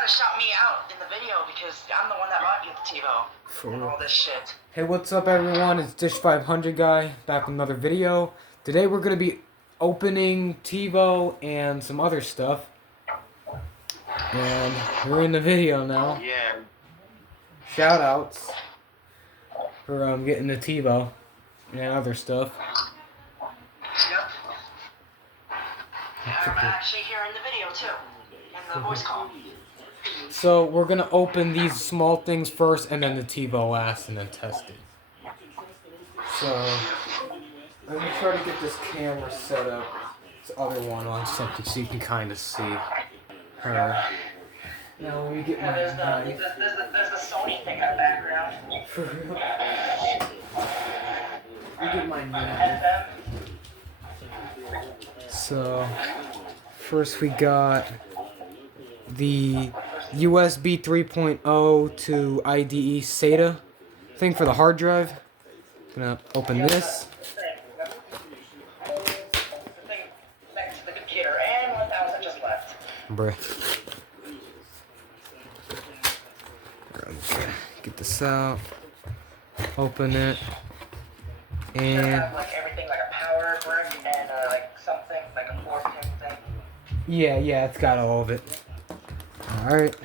gotta shout me out in the video because I'm the one that bought you the TiVo and all this shit. Hey, what's up everyone? It's Dish500 guy back with another video. Today we're gonna be opening TiVo and some other stuff. And we're in the video now. Yeah. Shout outs for getting the TiVo and other stuff. Yep. And I'm actually here in the video too. In the voice call. So we're gonna open these small things first and then the TiVo last and then test it. So let me try to get this camera set up. This other one on something so you can kind of see her. Now let me get my There's the Sony thing in the background. For real? Let me get my knife. So first we got the USB 3.0 to IDE SATA thing for the hard drive. I'm gonna open this. The thing next to the computer and 1,000 just left. Bruh. Okay, get this out. Open it. And have like everything like a power brick and like something like a 4-pin thing. yeah, it's got all of it. Alright.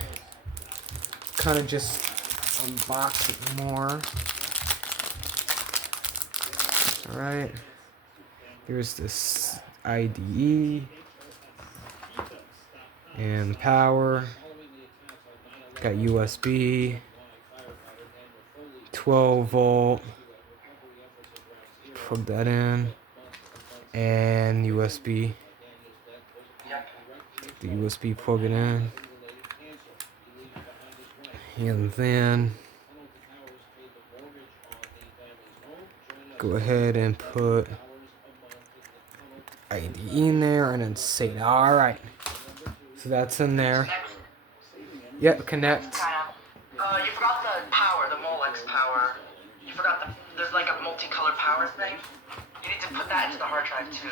Kind of just unbox it more. Alright. Here's this IDE. And power. Got USB. 12 volt. Plug that in. And USB. Take the USB, plug it in. And then go ahead and put ID in there and then SATA. Alright. So that's in there. Yep, connect. You forgot the power, the Molex power. You forgot there's like a multicolored power thing. You need to put that into the hard drive too.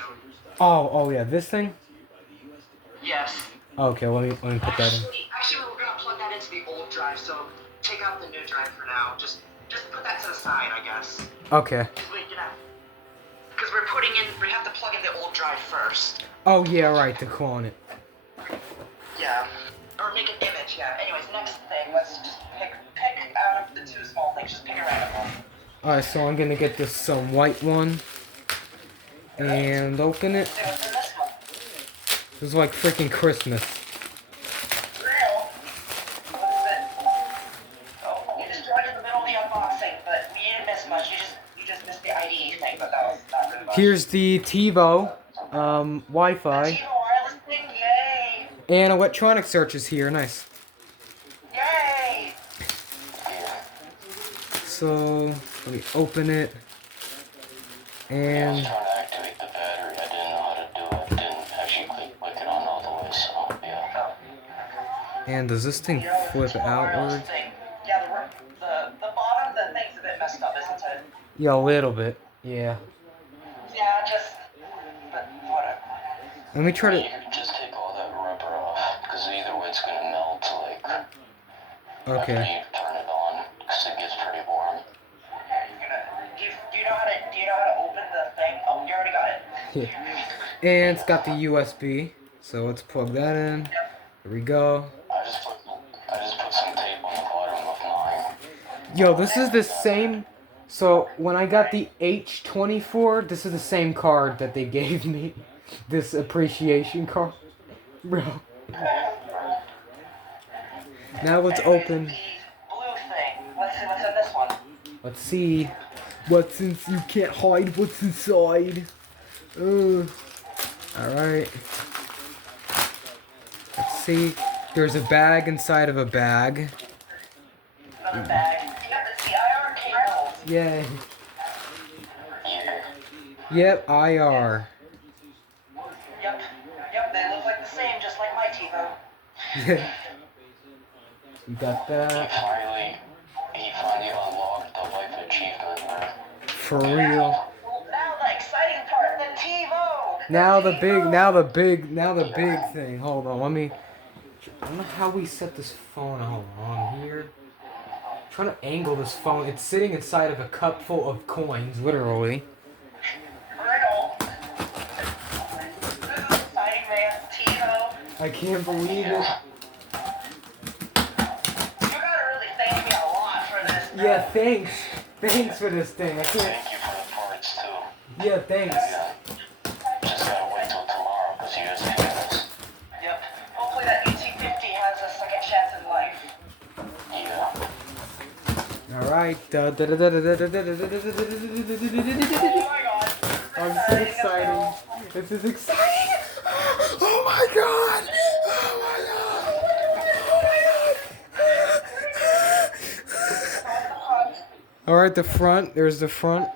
Oh yeah, this thing? Yes. Okay, let me put that in. Actually, we're gonna plug that into the old drive, so take out the new drive for now. Just put that to the side, I guess. Okay. Because we have to plug in the old drive first. Oh yeah, right, to clone it. Yeah. Or make an image, yeah. Anyways, next thing, let's just pick out of the two small things, just pick a random one. Alright, so I'm gonna get this white one and open it. See what's in this one. This is like freaking Christmas. Real. What is it? Oh, you just joined in the middle of the unboxing, but we didn't miss much. You just missed the IDE thing, but that was not really much. Here's the TiVo Wi-Fi. TiVo wireless thing, yay! And electronic search is here, nice. Yay! So let me open it. And I was trying to activate the battery. I didn't know how to do it. Didn't actually click it on all the way, so yeah. and does this thing flip outward? Yeah, the bottom, the thing's a bit messed up, isn't it? Yeah, a little bit. Yeah. Yeah, but whatever. Let me try to. You can just take all that rubber off, because either way it's gonna melt, like, after Okay. you turn it on, because it gets pretty warm. Do you know how to open the thing? Oh, you already got it. Yeah. And it's got the USB, so let's plug that in. There we go. I just put some tape on the bottom of mine. Yo, this is the same. So when I got the H24, this is the same card that they gave me. This appreciation card, bro. Now let's open. Blue thing. Let's see what's in this one. Let's see. What's in? You can't hide what's inside. Alright. Let's see. There's a bag inside of a bag. Another bag. Yeah, it's the IR cables. Yay. Yep, IR. Yep, they look like the same, just like my TiVo. Yeah. You got He that. finally unlocked the life achievement, bro. For real. Now the exciting part, the TiVo. Now the big thing. Hold on, let me I don't know how we set this phone on here. I'm trying to angle this phone. It's sitting inside of a cup full of coins, literally. Real. This is exciting, man. TiVo. I can't believe it. You gotta really thank me a lot for this. Yeah, thanks. Thanks for this thing. I can't. Thank you for the parts too. Yeah, thanks. Yeah. Just gotta wait till tomorrow because you guys hate us. Yep. Hopefully that ET50 has a second chance in life. Yeah. All right. Oh my god. Oh, this is exciting. This is exciting. Oh my god. Oh my god. All right, the front. There's the front,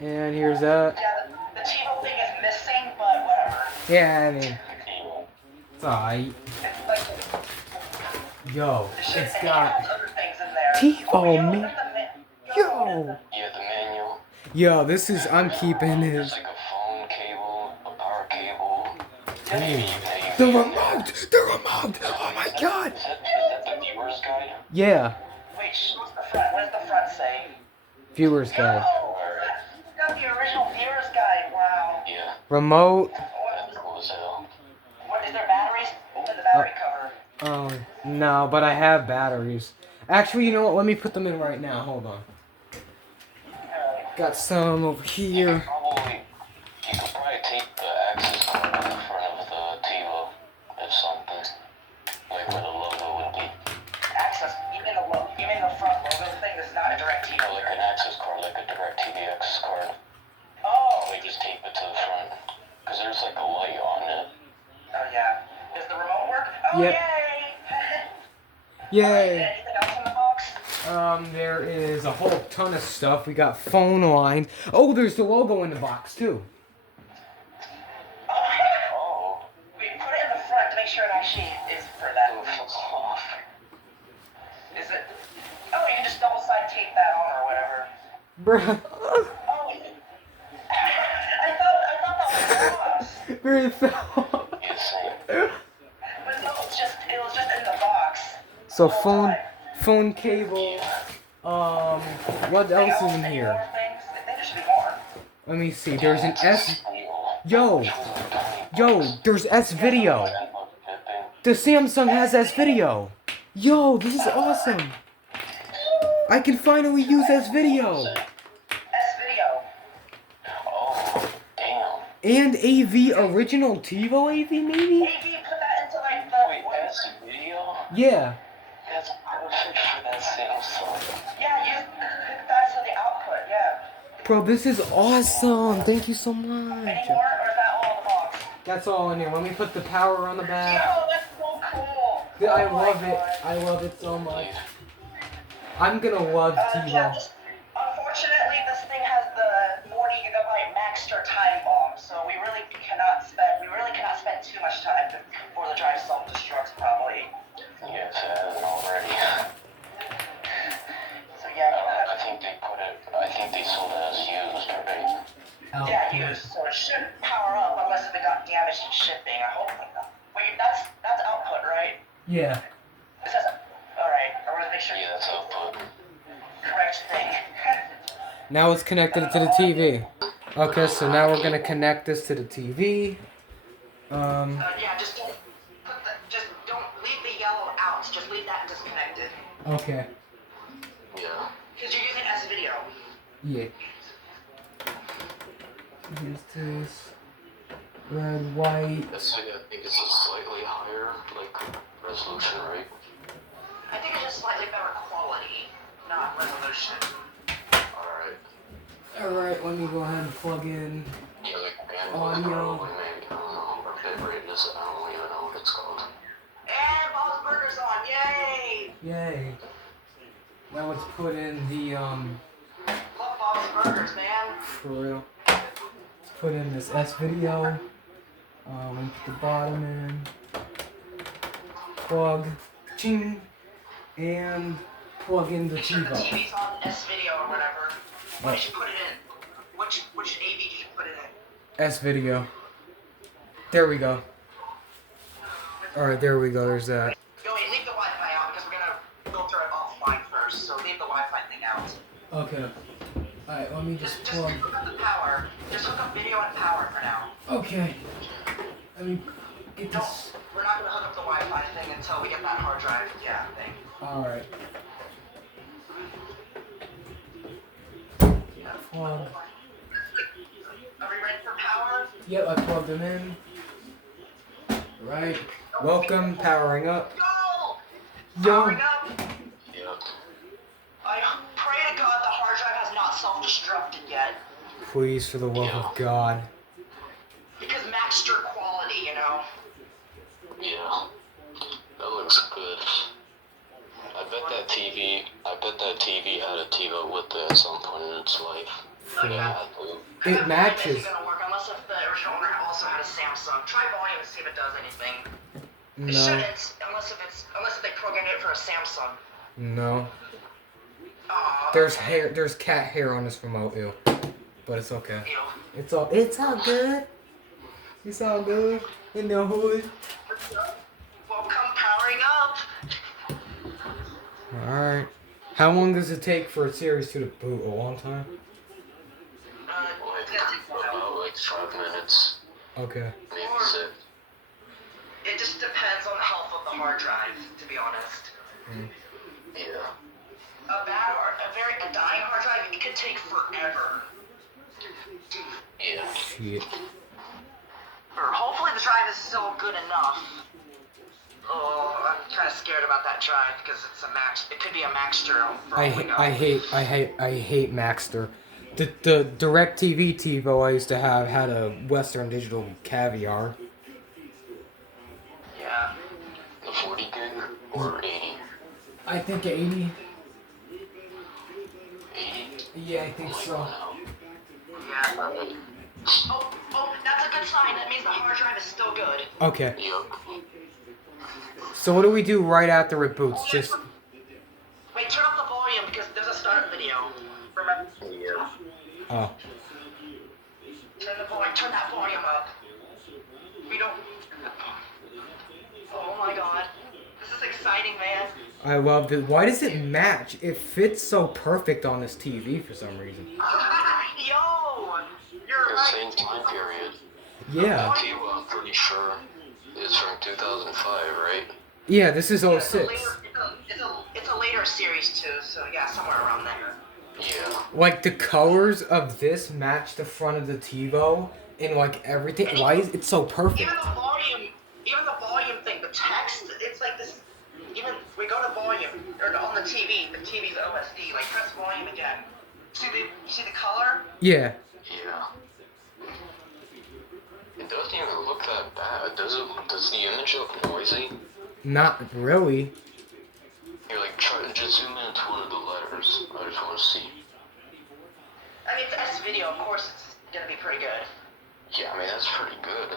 and here's that. Yeah, the TiVo thing is missing, but whatever. Yeah, I mean, it's alright. It's like Yo, it it's has got other things in there. TiVo, man. Look at the Yo. Yeah, the manual. Yo, this is. I'm keeping There's this. like a phone cable, a power cable. Hey, the remote. The remote. Oh my god. Is that the viewer's guide? Yeah, Wait, what's the front? What does the front say? viewer's guide. Oh, it's got the original viewer's guide. Wow. Yeah. Remote. That's cool as hell. What is there batteries? Open the battery cover. No, but I have batteries. Actually, you know what? Let me put them in right now. Hold on. Got some over here. You could probably take the access card in front of the TiVo or something. Like where the logo would be. Access. You mean the front logo thing? This is not a direct TV. Or like an access card, like a direct TV access card. Oh. They just tape it to the front. Because there's like a light on it. Oh yeah. Does the remote work? Oh Yep. yay! Yay. Anything else in the box? There is a whole ton of stuff. We got phone lines. Oh, there's the logo in the box too. Oh. We put it in the front to make sure it actually is for that. It feels off. Is it? Oh, you can just double side tape that on or whatever. Bruh. Oh. I thought that was us. Very fell. Yeah, same. But no, it was just in the box. So phone cable. What else is in here? More things? I think there should be more. Let me see. There's an S. Yo, there's S video. The Samsung has S video. Yo, this is awesome. I can finally use S video. S video. Oh, damn. And AV original TiVo AV maybe? Maybe you put that into like the. Wait, that's video? Yeah. That's perfect for that Samsung. Yeah, you hook that to the output. Yeah. Bro, this is awesome. Thank you so Any much. more, or is that all in the box? That's all in here. Let me put the power on the back. Yo, that's so cool. I Oh my love it. God. I love it so much. I'm gonna love Yeah, TiVo. unfortunately, this thing has the 40 gigabyte Maxter time bomb, so we really cannot spend too much time before the drive self-destructs probably. Yeah, it hasn't already. So yeah, I think they sold it as used, right? yeah, used. So it shouldn't power up unless it got damaged in shipping. I hope not. Wait, that's output, right? Yeah. It says, all right. I want to make sure Yeah, that's output. correct thing. Now it's connected to the TV. Okay, so now we're gonna connect this to the TV. Yeah, just don't leave the yellow out. Just leave that disconnected. Okay. Yeah. Because you're using S video. Yeah. Here's this. Red, white. I think it's a slightly higher, like, resolution, right? I think it's just slightly better quality, not resolution. Alright. Alright, let me go ahead and plug in. Yeah, like, bandwidth Audio. probably, maybe. I don't know. Or bitrate is, I don't even know what it's called. And Bob's Burgers on, yay! Yay. Now let's put in the, Love Bob's Burgers, man. for real. Let's put in this S video. Let me put the bottom in. Plug. Ching. And plug in the Make sure the TiVo. TV's on S video or whatever. What did you put it in? Which AV did you put it in? S video. There we go. Alright, there we go. There's that. Okay. Alright, let me just plug. hook up the power. Just hook up video and power for now. Okay. Let me get No, this. we're not gonna hook up the Wi-Fi thing until we get that hard drive, thing. Alright. Plug. Are we ready for power? Yep, I plugged them in. Right. Welcome, powering up. Go! Yo. Powering up! Yeah. I pray to God the hard drive has not self-destructed yet. Please, for the love of God. Because Maxter quality, you know. Yeah. That looks good. I bet that TV had a TiVo with it at some point in its life. Yeah. It It matches. isn't gonna work unless if the original owner also had a Samsung. Try volume and see if it does anything. It No. shouldn't, unless if they programmed it for a Samsung. No. Aw. There's hair. There's cat hair on this remote, ew. But it's okay. Ew. It's all good. It's all good in the hood. Welcome powering up. Alright. How long does it take for a Series 2 to boot? A long time? It's gonna take a while. About like 5 minutes, Okay. maybe 6. It just depends on the health of the hard drive, to be honest. Yeah. A dying hard drive, it could take forever. Yeah. Shit. Or hopefully the drive is still good enough. Oh, I'm kind of scared about that drive because it's a Max. It could be a Maxter. I hate Maxter. The DirecTV TiVo I used to have had a Western Digital Caviar. Yeah. The 40 gig or 80? I think 80. 80? Yeah, I think so. Yeah. Oh, that's a good sign. That means the hard drive is still good. Okay. Yep. So what do we do right after it boots? Just Wait, turn up the volume because there's a startup video. Remember? Yeah. oh. Turn that volume up. We don't. Oh my God. This is exciting, man. I loved it. Why does it match? It fits so perfect on this TV for some reason. Yo! You're The right. same time period. Yeah. TiVo, I'm pretty sure, is from 2005, right? Yeah, this is Yeah, 06. it's a later series too, so yeah, somewhere around there. Yeah. Like the colors of this match the front of the TiVo and like everything. Why is it so perfect? Even the volume thing, the text, it's like this. Even we go to volume or on the TV, the TV's OSD. Like press volume again. You see the color? Yeah. Yeah. It doesn't even look that bad. Does the image look noisy? Not really. You're like, try to just zoom into one of the letters. I just want to see. I mean, it's S video, of course it's gonna be pretty good. Yeah, I mean, that's pretty good.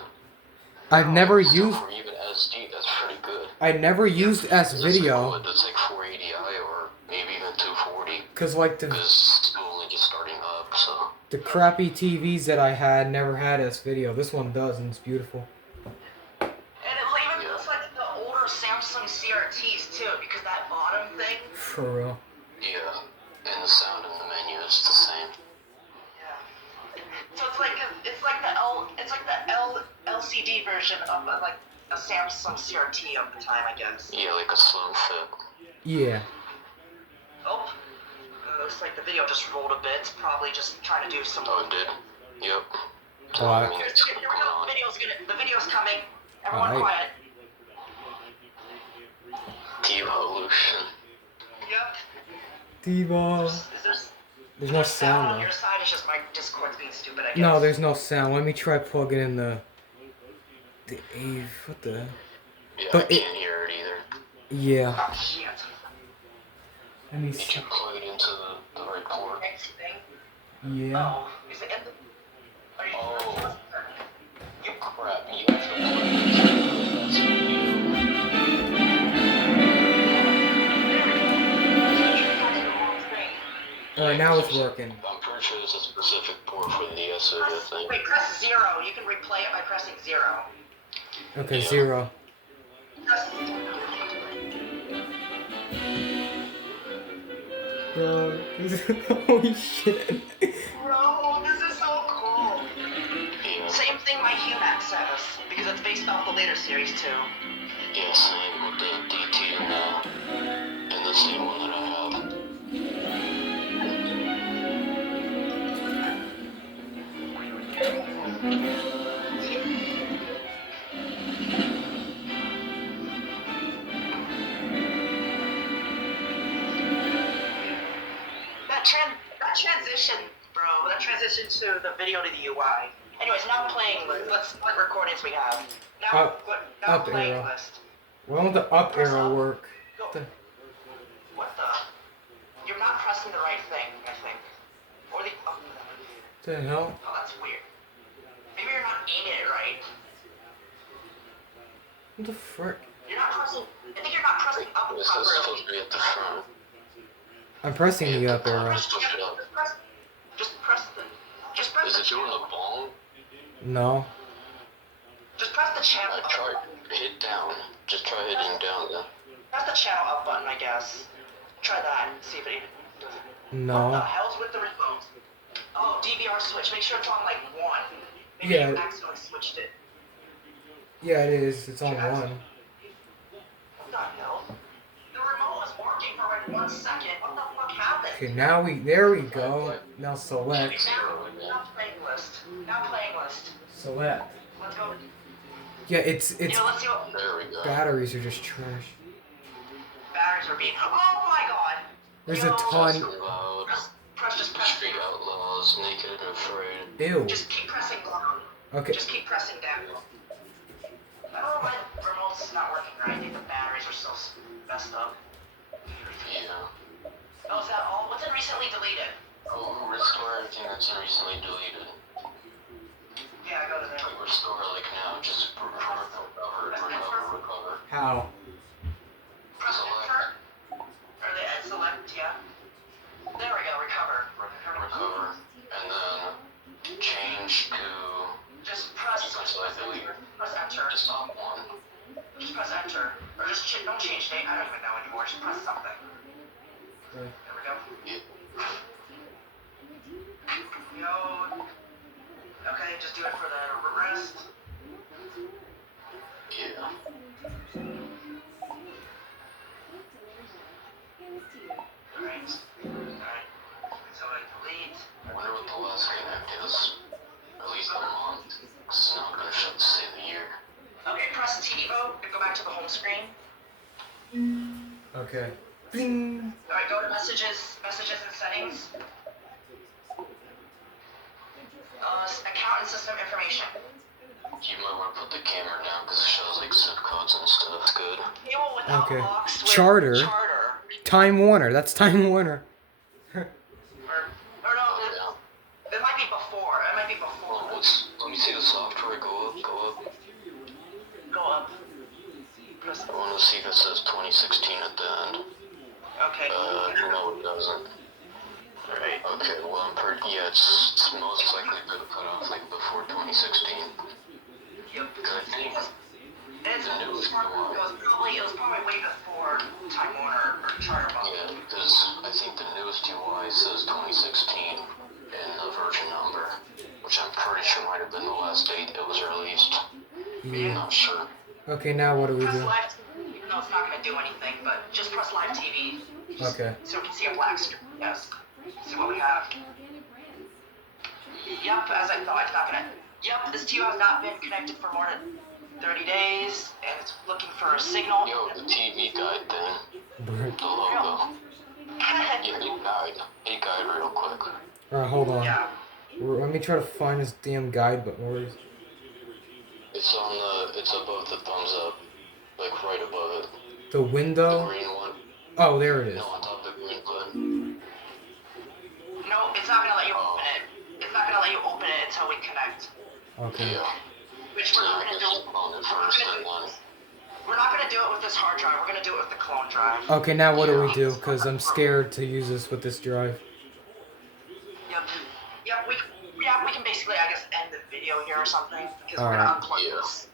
I've never So used. for even SD, that's pretty good. I never used S video. That's like 480i or maybe even 240. Cause like Because it's still only just starting up, so. the crappy TVs that I had never had S video. This one does, and it's beautiful. And it even looks like the older Samsung CRTs too, because that bottom thing. For real. Yeah, and the sound in the menu is the same. Yeah. So it's like the LCD version of like a Samsung CRT of the time, I guess. Yeah, like a slim fit. Yeah. Oh. Looks like the video just rolled a bit. It's probably just trying to do some. Oh, it did? Yep. Alright. Here we go. The video's coming. Everyone Alright. quiet. Devolution. Yep. TiVo. Is there There's no sound on sound your side? It's just my Discord's being stupid, I guess. though. No, there's no sound. Let me try plugging in the AV. What the? Yeah, But I can't hear it either. Yeah. Oh, shit. Let me Did see. you plug it into the right port? Next thing. Yeah. Oh, is it in the... Are you... Oh. You... Crap, you have to plug it into that's Now it's working. I'm pretty sure there's a specific port for the S video thing. Wait, press 0. You can replay it by pressing 0. Okay, Yeah. 0. Press... god. Holy shit. Bro, this is so cool. Yeah. Same thing my Humac says, because it's based off the later series too. Yeah, same with the DT and the same one that I have. That transition, bro, that transition to the video to the UI. Anyways, now playing list. Let's what recordings we have. Now, now up playing arrow. list. Why won't the up arrow work? Go. What the? You're not pressing the right thing, I think. Or the. Oh, The hell? oh, that's weird. Maybe you're not aiming it right. What the frick? You're not pressing. I think you're not pressing up This is supposed properly. to be at the front. I'm pressing the up arrow. Just push it up. Just press the. Just press Is the it doing channel. the ball? No. Just press the channel. Try hit down. Just try hitting down then. Press the channel up button, I guess. Try that. See if it even does it. What the No. hell's with the remote? Oh, DVR switch. Make sure it's on like 1. Maybe Yeah. you accidentally switched it. Yeah, it is. It's on 1. What the hell? The remote was working for like 1 second. What the fuck happened? Okay, now there we go. Now select. Now playing list. Now playing list. Select. Let's go. Yeah, it's Let's see what There we go. batteries are just trash. batteries are being. Oh my god! There's Yo, a ton. Loud. just press. Street Outlaws, Naked and Afraid. Ew. Just keep pressing down. Okay. Just keep pressing down. I don't know why the remote's not working right. I think the batteries are still messed up. Yeah. Oh, is that all? What's been recently deleted? Oh, restore everything that's recently deleted. Yeah, go to there. Like restore like now, just recover. How? Press enter. Or the end select, yeah. There we go, recover. Recover. And then change to Just press enter. just top one. Just press enter. Or just don't change date. I don't even know anymore. Just press something. Okay. There we go. Yeah. Yo. Okay, just do it for the rest. Yeah. Alright. So I delete. I wonder what the last connect is. At least a month. It's not gonna show the save the year. Okay, press TiVo and go back to the home screen. Okay. Bing. Alright, go to messages and settings. Account and system information. You might want to put the camera down because it shows like zip codes and stuff. Good. Cable without Okay. box with Charter. Charter. Time Warner. That's Time Warner. Or no, it might be before. It might be before. Let me see the software. Go up. Go up. Press I want to see if it says 2016 at the end. Okay. No, it doesn't. Right. Okay, well, it's most likely been put off like before 2016. Yep. Because I think It was probably way before Time Warner or Charter Box. yeah, because I think the newest UI says 2016 in the version number, which I'm pretty sure might have been the last date it was released. I'm Yeah. not sure. Okay, now what do we Press do? live TV, even though it's not going to do anything, but just press live TV. Okay. So we can see a black screen. Yes. See what we have. Yep, as I thought, it's not going to. Yep, this TV has not been connected for more than 30 days, and it's looking for a signal. Yo, the TV guide thing, Alright, the logo. Yeah, hey guide real quick. hold on. Yeah. Let me try to find this damn guide, but where is? It's above the thumbs up, like right above it. The The window? green one. Oh, there it is. No, on top of the green button. No, it's not going to let you open it. It's not going to let you open it until we connect. Okay. Yeah. Which we're not going to do. On it first and then. We're not going to do it with this hard drive. We're going to do it with the clone drive. Okay, now what do we do? Because I'm scared to use this with this drive. Yep. Yep, we can basically, I guess, end the video here or something. Because we're going to unplug Yeah. this.